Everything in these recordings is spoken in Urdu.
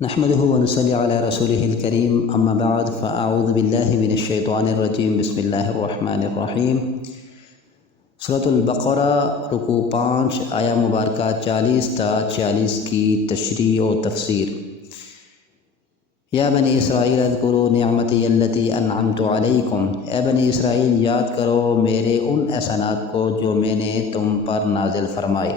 نحمده ونصلي على رسوله الكريم اما بعد فاعوذ بالله من الشیطان الرجیم بسم اللہ الرحمن الرحیم۔ سورۃ البقرہ رکوع 5 آیہ مبارکہ 40 تا 46 کی تشریح و تفسیر۔ یا بنی اسرائیل اذکروا نعمتی التی انعمت علیکم، اے بنی اسرائیل یاد کرو میرے ان احسانات کو جو میں نے تم پر نازل فرمائے۔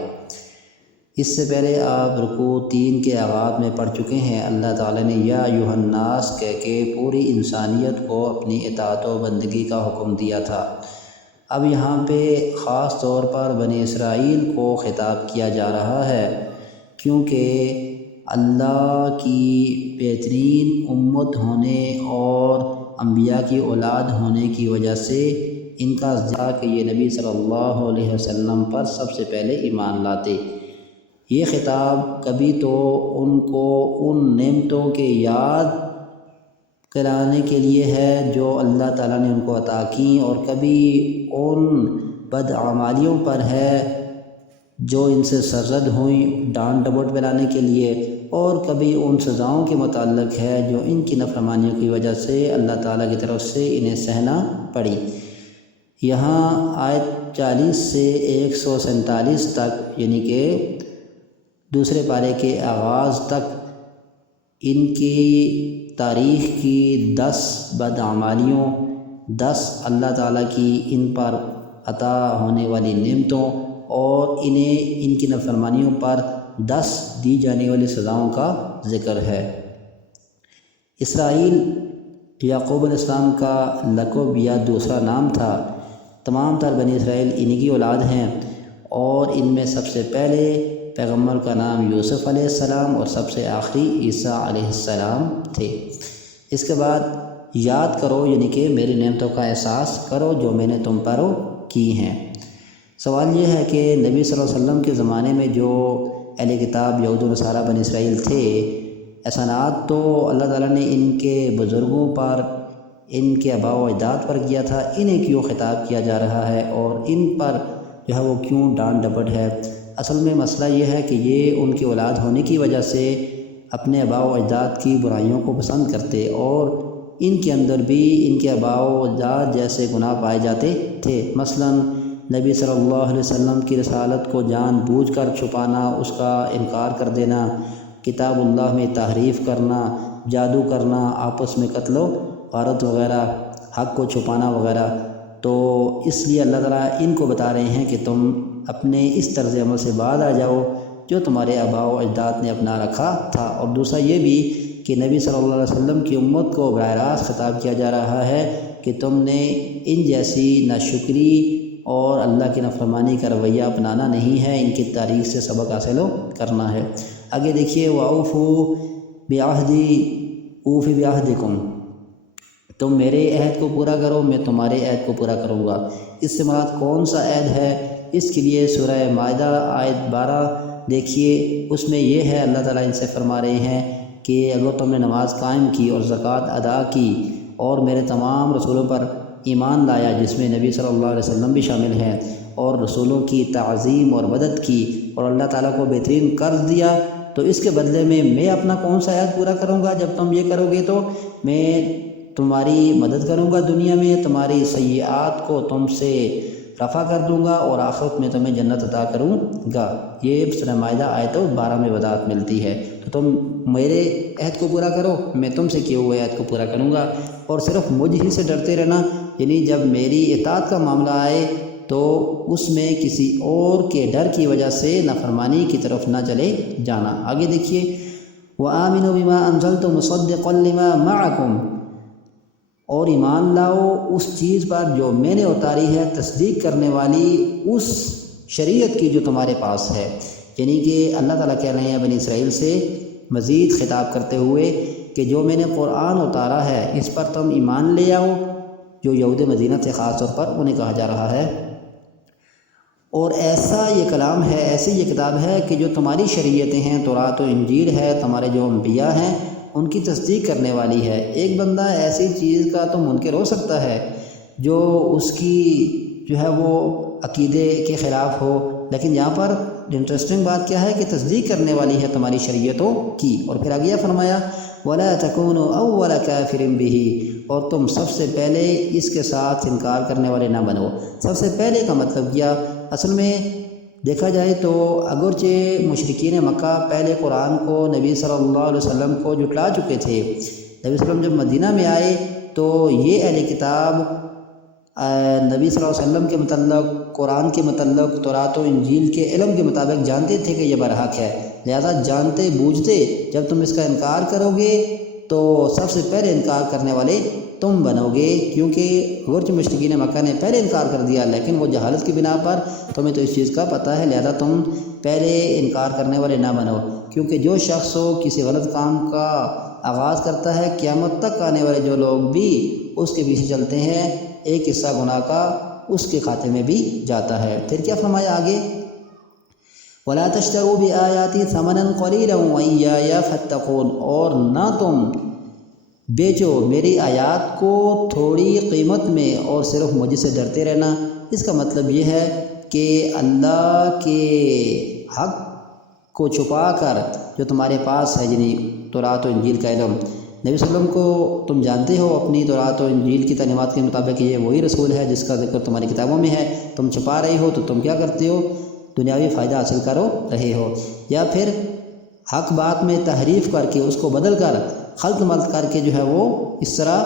اس سے پہلے آپ رکوع 3 کے آغاز میں پڑھ چکے ہیں۔ اللہ تعالیٰ نے یا ایھا الناس کہہ کے پوری انسانیت کو اپنی اطاعت و بندگی کا حکم دیا تھا۔ اب یہاں پہ خاص طور پر بنی اسرائیل کو خطاب کیا جا رہا ہے، کیونکہ اللہ کی بہترین امت ہونے اور انبیاء کی اولاد ہونے کی وجہ سے ان کا ذکر کہ یہ نبی صلی اللہ علیہ وسلم پر سب سے پہلے ایمان لاتے۔ یہ خطاب کبھی تو ان کو ان نعمتوں کے یاد کرانے کے لیے ہے جو اللہ تعالیٰ نے ان کو عطا کیں، اور کبھی ان بدعمالیوں پر ہے جو ان سے سرزد ہوئیں ڈانٹ ڈپٹ پلانے کے لیے، اور کبھی ان سزاؤں کے متعلق ہے جو ان کی نافرمانیوں کی وجہ سے اللہ تعالیٰ کی طرف سے انہیں سہنا پڑی۔ یہاں آیت 40 سے 147 تک یعنی کہ دوسرے پارے کے آغاز تک ان کی تاریخ کی 10 بدعمالیوں، 10 اللہ تعالیٰ کی ان پر عطا ہونے والی نعمتوں اور انہیں ان کی نافرمانیوں پر 10 دی جانے والی سزاؤں کا ذکر ہے۔ اسرائیل یعقوب علیہ السلام کا لقب یا دوسرا نام تھا۔ تمام تر بنی اسرائیل انہی کی اولاد ہیں، اور ان میں سب سے پہلے پیغمبر کا نام یوسف علیہ السلام اور سب سے آخری عیسیٰ علیہ السلام تھے۔ اس کے بعد یاد کرو یعنی کہ میری نعمتوں کا احساس کرو جو میں نے تم پر کی ہیں۔ سوال یہ ہے کہ نبی صلی اللہ علیہ وسلم کے زمانے میں جو اہل کتاب یہود و نصارہ بنی اسرائیل تھے، احسانات تو اللہ تعالیٰ نے ان کے بزرگوں پر، ان کے آباء و اجداد پر کیا تھا، انہیں کیوں خطاب کیا جا رہا ہے اور ان پر جو ہے وہ کیوں ڈانٹ ڈپٹ ہے؟ اصل میں مسئلہ یہ ہے کہ یہ ان کی اولاد ہونے کی وجہ سے اپنے آباء و اجداد کی برائیوں کو پسند کرتے، اور ان کے اندر بھی ان کے آباء و اجداد جیسے گناہ پائے جاتے تھے۔ مثلا نبی صلی اللہ علیہ وسلم کی رسالت کو جان بوجھ کر چھپانا، اس کا انکار کر دینا، کتاب اللہ میں تحریف کرنا، جادو کرنا، آپس میں قتل و غارت وغیرہ، حق کو چھپانا وغیرہ۔ تو اس لیے اللہ تعالیٰ ان کو بتا رہے ہیں کہ تم اپنے اس طرز عمل سے بعد آ جاؤ جو تمہارے آباء و اجداد نے اپنا رکھا تھا۔ اور دوسرا یہ بھی کہ نبی صلی اللہ علیہ وسلم کی امت کو براہ راست خطاب کیا جا رہا ہے کہ تم نے ان جیسی ناشکری اور اللہ کی نافرمانی کا رویہ اپنانا نہیں ہے، ان کی تاریخ سے سبق حاصل کرنا ہے۔ آگے دیکھیے وَأَوْفُوا بِعَهْدِي أُوفِ بِعَهْدِكُمْ، تم میرے عہد کو پورا کرو میں تمہارے عہد کو پورا کروں گا۔ اس سے مراد کون سا عہد ہے؟ اس کے لیے سورہ مائدہ آیت 12 دیکھیے، اس میں یہ ہے اللہ تعالیٰ ان سے فرما رہے ہیں کہ اگر تم نے نماز قائم کی اور زکوٰۃ ادا کی اور میرے تمام رسولوں پر ایمان لایا، جس میں نبی صلی اللہ علیہ وسلم بھی شامل ہیں، اور رسولوں کی تعظیم اور مدد کی اور اللہ تعالیٰ کو بہترین قرض دیا، تو اس کے بدلے میں اپنا کون سا عہد پورا کروں گا؟ جب تم یہ کرو گے تو میں تمہاری مدد کروں گا دنیا میں، تمہاری سیئات کو تم سے رفع کر دوں گا اور آخرت میں تمہیں جنت عطا کروں گا۔ یہ سورہ مائدہ آیت 12 میں وضاحت ملتی ہے۔ تو تم میرے عہد کو پورا کرو میں تم سے کیے ہوئے عہد کو پورا کروں گا، اور صرف مجھ ہی سے ڈرتے رہنا، یعنی جب میری اطاعت کا معاملہ آئے تو اس میں کسی اور کے ڈر کی وجہ سے نافرمانی کی طرف نہ چلے جانا۔ آگے دیکھیے وَآمِنُوا بِمَا أَنزَلْتُ مُصَدِّقًا لِمَا مَعَكُمْ، اور ایمان لاؤ اس چیز پر جو میں نے اتاری ہے، تصدیق کرنے والی اس شریعت کی جو تمہارے پاس ہے۔ یعنی کہ اللہ تعالیٰ کہہ رہے ہیں بنی اسرائیل سے مزید خطاب کرتے ہوئے کہ جو میں نے قرآن اتارا ہے اس پر تم ایمان لے آؤ، جو یہود مدینہ سے خاص طور پر انہیں کہا جا رہا ہے، اور ایسا یہ کلام ہے، ایسی یہ کتاب ہے کہ جو تمہاری شریعتیں ہیں، تورات و انجیل ہے، تمہارے جو انبیاء ہیں ان کی تصدیق کرنے والی ہے۔ ایک بندہ ایسی چیز کا تو منکر ہو سکتا ہے جو اس کی جو ہے وہ عقیدے کے خلاف ہو، لیکن یہاں پر انٹرسٹنگ بات کیا ہے کہ تصدیق کرنے والی ہے تمہاری شریعتوں کی۔ اور پھر آگے فرمایا وَلَا تَكُونُوا أَوَّلَ كَافِرٍ بِهِ، اور تم سب سے پہلے اس کے ساتھ انکار کرنے والے نہ بنو۔ سب سے پہلے کا مطلب کیا؟ اصل میں دیکھا جائے تو اگرچہ مشرکین مکہ پہلے قرآن کو، نبی صلی اللہ علیہ وسلم کو جھٹلا چکے تھے، نبی صلی اللہ علیہ وسلم جب مدینہ میں آئے تو یہ اہل کتاب نبی صلی اللہ علیہ وسلم کے متعلق، قرآن کے متعلق، تورات و انجیل کے علم کے مطابق جانتے تھے کہ یہ برحق ہے، لہذا جانتے بوجھتے جب تم اس کا انکار کرو گے تو سب سے پہلے انکار کرنے والے تم بنو گے، کیونکہ اگرچہ مشرکین مکہ نے پہلے انکار کر دیا لیکن وہ جہالت کی بنا پر تمہیں تو اس چیز کا پتہ ہے، لہذا تم پہلے انکار کرنے والے نہ بنو، کیونکہ جو شخص کسی غلط کام کا آغاز کرتا ہے قیامت تک آنے والے جو لوگ بھی اس کے پیچھے چلتے ہیں، ایک حصہ گناہ کا اس کے کھاتے میں بھی جاتا ہے۔ پھر کیا فرمایا آگے وَلَا تَشْتَرُوا بِآيَاتِي ثَمَنًا قَلِيلًا وَإِيَّايَ فَاتَّقُونِ، اور نہ تم بیچو میری آیات کو تھوڑی قیمت میں اور صرف مجھ سے ڈرتے رہنا۔ اس کا مطلب یہ ہے کہ اللہ کے حق کو چھپا کر جو تمہارے پاس ہے، یعنی تورات و انجیل کا علم، نبی صلی اللہ علیہ وسلم کو تم جانتے ہو اپنی تورات و انجیل کی تعلیمات کے مطابق یہ وہی رسول ہے جس کا ذکر تمہاری کتابوں میں ہے، تم چھپا رہے ہو تو تم کیا کرتے ہو؟ دنیاوی فائدہ حاصل کرو رہے ہو، یا پھر حق بات میں تحریف کر کے اس کو بدل کر خلط ملط کر کے جو ہے وہ اس طرح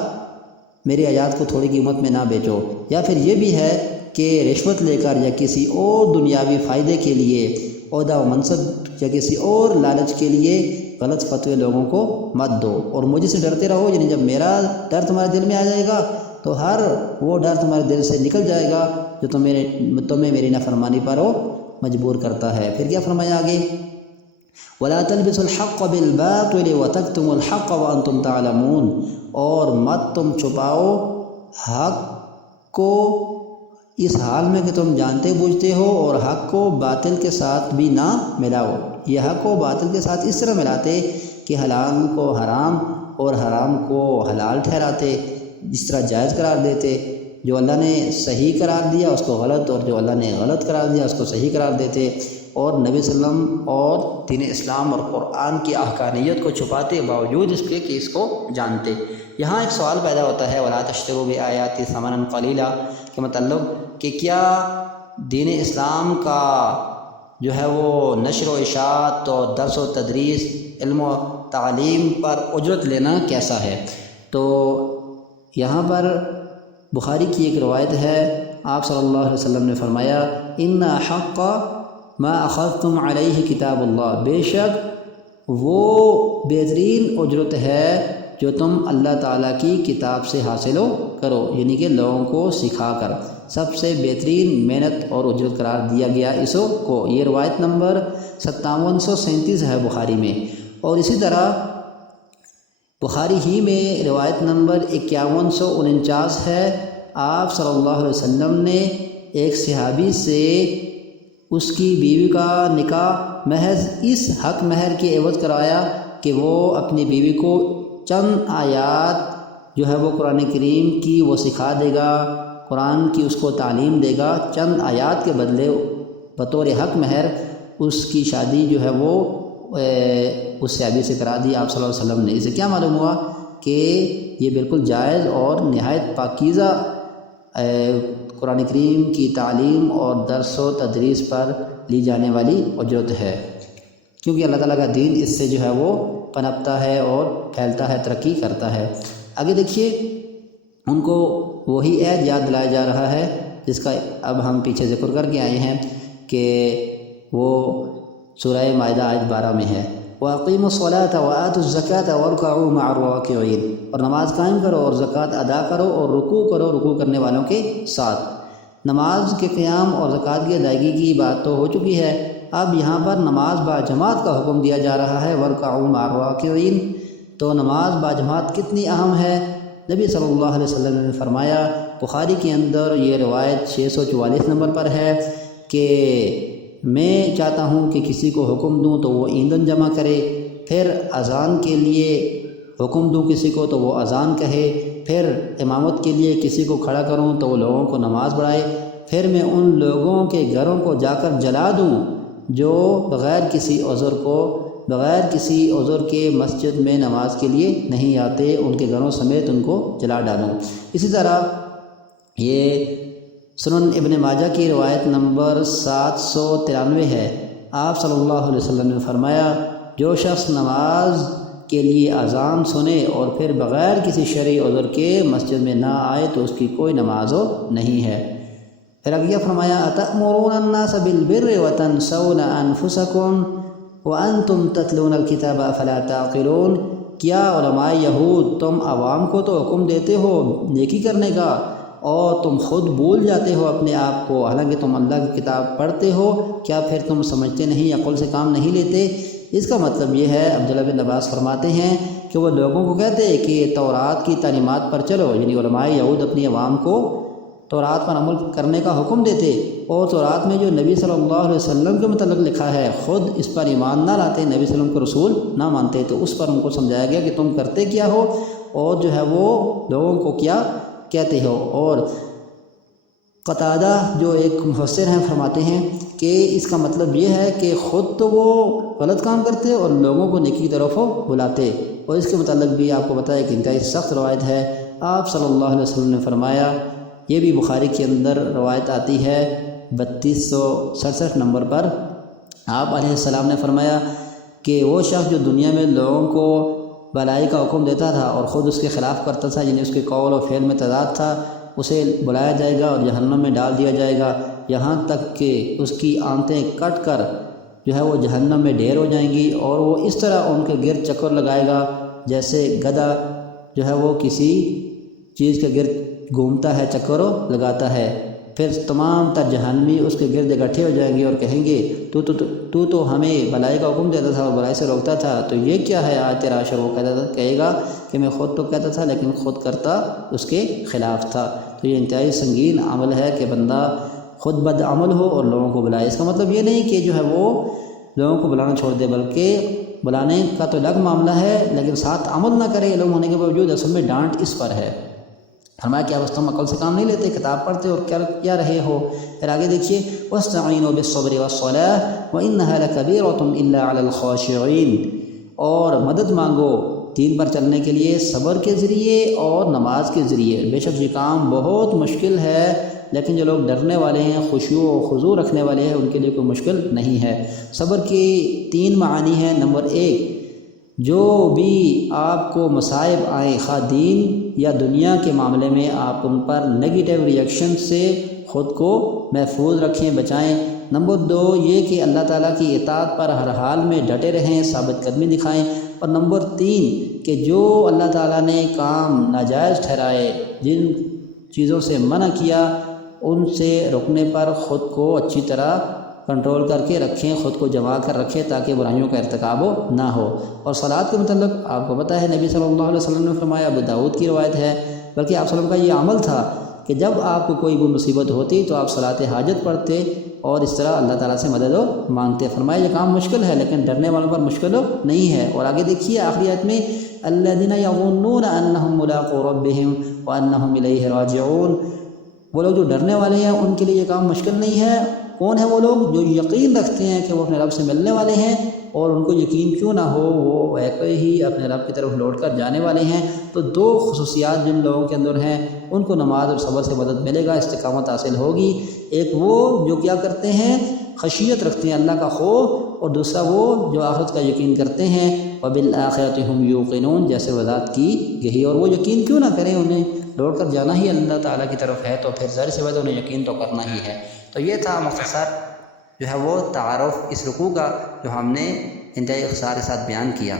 میری آیات کو تھوڑی قیمت میں نہ بیچو، یا پھر یہ بھی ہے کہ رشوت لے کر یا کسی اور دنیاوی فائدے کے لیے، عہدہ و منصب یا کسی اور لالچ کے لیے غلط فتوے لوگوں کو مت دو، اور مجھ سے ڈرتے رہو، یعنی جب میرا ڈر تمہارے دل میں آ جائے گا تو ہر وہ ڈر تمہارے دل سے نکل جائے گا جو تمہیں میری نافرمانی پر وہ مجبور کرتا ہے۔ پھر کیا فرمایا آگے وَلَا تَلْبِسُوا الْحَقَّ بِالْبَاطِلِ وَتَكْتُمُوا الْحَقَّ وَأَنْتُمْ تَعْلَمُونَ، اور مت تم چھپاؤ حق کو اس حال میں کہ تم جانتے بوجھتے ہو، اور حق کو باطل کے ساتھ بھی نہ ملاؤ۔ یہ حق کو باطل کے ساتھ اس طرح ملاتے کہ حلال کو حرام اور حرام کو حلال ٹھہراتے، جس طرح جائز قرار دیتے، جو اللہ نے صحیح قرار دیا اس کو غلط، اور جو اللہ نے غلط قرار دیا اس کو صحیح قرار دیتے، اور نبی صلی اللہ علیہ وسلم اور دین اسلام اور قرآن کی احقانیت کو چھپاتے باوجود اس کے کہ اس کو جانتے۔ یہاں ایک سوال پیدا ہوتا ہے وَلَا تَشْتَرُوا بِآيَاتِي ثَمَنًا قَلِيلًا کے مطلب کہ کیا دین اسلام کا جو ہے وہ نشر و اشاعت اور درس و تدریس، علم و تعلیم پر اجرت لینا کیسا ہے؟ تو یہاں پر بخاری کی ایک روایت ہے، آپ صلی اللہ علیہ وسلم نے فرمایا ان حق ما اخذتم علیہ کتاب اللہ، بے شک وہ بہترین اجرت ہے جو تم اللہ تعالیٰ کی کتاب سے حاصل کرو، یعنی کہ لوگوں کو سکھا کر سب سے بہترین محنت اور اجرت قرار دیا گیا اس کو۔ یہ روایت نمبر 5737 ہے بخاری میں، اور اسی طرح بخاری ہی میں روایت نمبر 5149 ہے، آپ صلی اللہ علیہ وسلم نے ایک صحابی سے اس کی بیوی کا نکاح محض اس حق مہر کی عوض کرایا کہ وہ اپنی بیوی کو چند آیات جو ہے وہ قرآن کریم کی وہ سکھا دے گا، قرآن کی اس کو تعلیم دے گا، چند آیات کے بدلے بطور حق مہر اس کی شادی جو ہے وہ اس صحابی سے کرا دی آپ صلی اللہ علیہ وسلم نے۔ اسے کیا معلوم ہوا کہ یہ بالکل جائز اور نہایت پاکیزہ قرآن کریم کی تعلیم اور درس و تدریس پر لی جانے والی اجرت ہے، کیونکہ اللہ تعالیٰ کا دین اس سے جو ہے وہ پنپتا ہے اور پھیلتا ہے، ترقی کرتا ہے۔ آگے دیکھیے ان کو وہی عہد یاد دلایا جا رہا ہے جس کا اب ہم پیچھے ذکر کر کے آئے ہیں کہ وہ سورہ مائدہ آیت 12 میں ہے وَأَقِيمُوا الصَّلَاةَ وَآتُوا الزَّكَاةَ وَارْكَعُوا مَعَ الرَّاكِعِينَ، اور نماز قائم کرو اور زکوٰۃ ادا کرو اور رکوع کرو رکوع کرنے والوں کے ساتھ۔ نماز کے قیام اور زکوٰۃ کی ادائیگی کی بات تو ہو چکی ہے، اب یہاں پر نماز باجماعت کا حکم دیا جا رہا ہے وَارْكَعُوا مَعَ الرَّاكِعِينَ۔ تو نماز باجماعت کتنی اہم ہے؟ نبی صلی اللہ علیہ وسلم نے فرمایا، بخاری کے اندر یہ روایت 644 نمبر پر ہے کہ میں چاہتا ہوں کہ کسی کو حکم دوں تو وہ ایندھن جمع کرے، پھر اذان کے لیے حکم دوں کسی کو تو وہ اذان کہے، پھر امامت کے لیے کسی کو کھڑا کروں تو وہ لوگوں کو نماز پڑھائے، پھر میں ان لوگوں کے گھروں کو جا کر جلا دوں جو بغیر کسی عذر کے مسجد میں نماز کے لیے نہیں آتے ان کے گھروں سمیت ان کو جلا ڈالوں۔ اسی طرح یہ سنن ابن ماجہ کی روایت نمبر 793 ہے۔ آپ صلی اللہ علیہ وسلم نے فرمایا جو شخص نماز کے لیے اذان سنے اور پھر بغیر کسی شرعی عذر کے مسجد میں نہ آئے تو اس کی کوئی نماز نہیں ہے۔ پھر آگے فرمایا اتأمرون الناس بالبر وتنسون انفسکم وانتم تتلون الکتاب افلا تعقلون، کیا علماء یہود تم عوام کو تو حکم دیتے ہو نیکی کرنے کا اور تم خود بھول جاتے ہو اپنے آپ کو، حالانکہ تم اللہ کی کتاب پڑھتے ہو، کیا پھر تم سمجھتے نہیں، عقل سے کام نہیں لیتے؟ اس کا مطلب یہ ہے، عبداللہ بن عباس فرماتے ہیں کہ وہ لوگوں کو کہتے کہ تورات کی تعلیمات پر چلو، یعنی علماء یہود اپنی عوام کو تورات پر عمل کرنے کا حکم دیتے اور تورات میں جو نبی صلی اللہ علیہ وسلم کے متعلق لکھا ہے خود اس پر ایمان نہ لاتے، نبی صلی اللہ علیہ وسلم کو رسول نہ مانتے، تو اس پر ان کو سمجھایا گیا کہ تم کرتے کیا ہو اور جو ہے وہ لوگوں کو کیا کہتے ہو۔ اور قتادہ جو ایک مفسر ہیں فرماتے ہیں کہ اس کا مطلب یہ ہے کہ خود تو وہ غلط کام کرتے اور لوگوں کو نیکی کی طرف بلاتے، اور اس کے متعلق بھی آپ کو بتایا کہ انتہائی سخت روایت ہے۔ آپ صلی اللہ علیہ وسلم نے فرمایا، یہ بھی بخاری کے اندر روایت آتی ہے 3267 نمبر پر، آپ علیہ السلام نے فرمایا کہ وہ شخص جو دنیا میں لوگوں کو بھلائی کا حکم دیتا تھا اور خود اس کے خلاف کرتا تھا، یعنی اس کے قول و فعل میں تضاد تھا، اسے بلایا جائے گا اور جہنم میں ڈال دیا جائے گا، یہاں تک کہ اس کی آنتیں کٹ کر جو ہے وہ جہنم میں ڈھیر ہو جائیں گی، اور وہ اس طرح ان کے گرد چکر لگائے گا جیسے گدھا جو ہے وہ کسی چیز کے گرد گھومتا ہے، چکر لگاتا ہے۔ پھر تمام تر جہنمی اس کے گرد اکٹھے ہو جائیں گے اور کہیں گے تو ہمیں بھلائی کا حکم دیتا تھا اور برائی سے روکتا تھا، تو یہ کیا ہے آج تیرا عشر؟ وہ کہے گا کہ میں خود تو کہتا تھا لیکن خود کرتا اس کے خلاف تھا۔ تو یہ انتہائی سنگین عمل ہے کہ بندہ خود بد عمل ہو اور لوگوں کو بلائے۔ اس کا مطلب یہ نہیں کہ جو ہے وہ لوگوں کو بلانا چھوڑ دے، بلکہ بلانے کا تو الگ معاملہ ہے لیکن ساتھ عمل نہ کرے علم ہونے کے باوجود، اصل میں ڈانٹ اس پر ہے۔ فرمایا کیا بس تم عقل سے کام نہیں لیتے، کتاب پڑھتے اور کیا رہے ہو؟ پھر آگے دیکھیے وَاسْتَعِينُوا بِالصَّبْرِ وَالصَّلَاةِ وَإِنَّهَا لَكَبِيرَةٌ إِلَّا عَلَى الْخَاشِعِينَ، اور مدد مانگو دین پر چلنے کے لیے صبر کے ذریعے اور نماز کے ذریعے، بے شک یہ کام بہت مشکل ہے لیکن جو لوگ ڈرنے والے ہیں، خشوع و خضوع رکھنے والے ہیں، ان کے لیے کوئی مشکل نہیں ہے۔ صبر کی 3 معانی ہیں۔ نمبر 1، جو بھی آپ کو مصائب آئیں، خواہ دین یا دنیا کے معاملے میں، آپ ان پر نگیٹو ریئیکشن سے خود کو محفوظ رکھیں، بچائیں۔ نمبر 2 یہ کہ اللہ تعالیٰ کی اطاعت پر ہر حال میں ڈٹے رہیں، ثابت قدمی دکھائیں۔ اور نمبر 3 کہ جو اللہ تعالیٰ نے کام ناجائز ٹھہرائے، جن چیزوں سے منع کیا، ان سے رکنے پر خود کو اچھی طرح کنٹرول کر کے رکھیں، خود کو جما کر رکھیں تاکہ برائیوں کا ارتکاب نہ ہو۔ اور صلاۃ کے متعلق آپ کو پتہ ہے نبی صلی اللہ علیہ وسلم نے فرمایا، ابو داؤد کی روایت ہے، بلکہ آپ صلی اللہ علیہ وسلم کا یہ عمل تھا کہ جب آپ کو کوئی بھی مصیبت ہوتی تو آپ صلاۃ حاجت پڑھتے اور اس طرح اللہ تعالیٰ سے مدد مانگتے۔ فرمایا یہ کام مشکل ہے لیکن ڈرنے والوں پر مشکل نہیں ہے۔ اور آگے دیکھیے آخری آیت میں الذین یظنون انہم ملاقو ربہم وانہم الیہ راجعون، وہ لوگ جو ڈرنے والے ہیں ان کے لیے یہ کام مشکل نہیں ہے۔ کون ہیں وہ لوگ؟ جو یقین رکھتے ہیں کہ وہ اپنے رب سے ملنے والے ہیں، اور ان کو یقین کیوں نہ ہو، وہ ایسے ہی اپنے رب کی طرف لوٹ کر جانے والے ہیں۔ تو 2 خصوصیات جن لوگوں کے اندر ہیں ان کو نماز اور صبر سے مدد ملے گا، استقامت حاصل ہوگی۔ ایک وہ جو کیا کرتے ہیں، خشیت رکھتے ہیں، اللہ کا خوف، اور دوسرا وہ جو آخرت کا یقین کرتے ہیں، وَبِالْآخِرَةِ هُمْ يُوقِنُونَ، جیسے وضاحت کی گئی۔ اور وہ یقین کیوں نہ کریں، انہیں لوٹ کر جانا ہی اللہ تعالیٰ کی طرف ہے، تو پھر ظاہر سی بات ہے انہیں یقین تو کرنا ہی ہے۔ تو یہ تھا مختصر جو ہے وہ تعارف اس رکوع کا، جو ہم نے انتہائی اختصار کے ساتھ بیان کیا۔